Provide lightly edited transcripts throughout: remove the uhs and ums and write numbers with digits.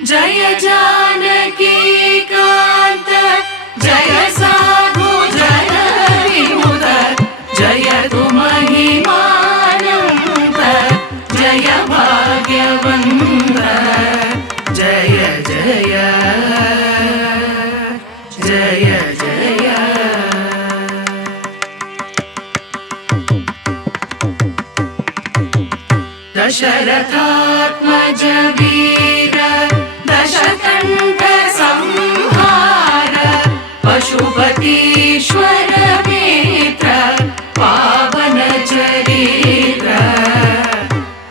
जय जानकी कांत जय साधु जय विमुक्त जय तु महिमानंत जय भाग्यवंत जय जय जय जय दशरथात्मज वीर दशकंठ संहार पशुपतीश्वर मित्र पावन चरित्र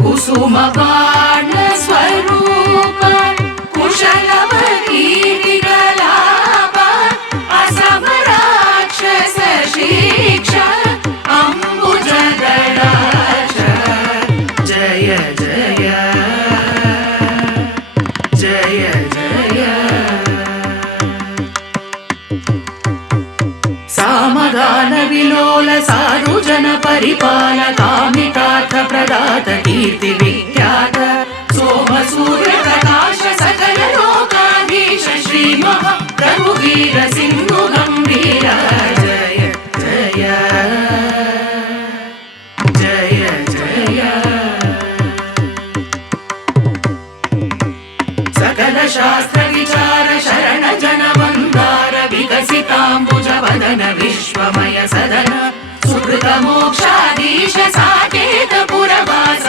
कुसुम बाण स्वरूप कुशलव कीर्ति कलाप असम राक्षस शिक्षा अंबुजदलाश जय जय जय जय सामगान विलोल साधु जन परिपाल कामितार्थ प्रदात कीर्ति विख्यात सोम सूर्य प्रकाश सकल लोकाधीश श्री महा रघुवीर सिंधु गंभीर जय जय जय जय सकल शास्त्र विचार शरण जन वंदार विकसितांबुज वदन विश्वमय सदन सुकृत मोक्षाधीश साकेत पुरवास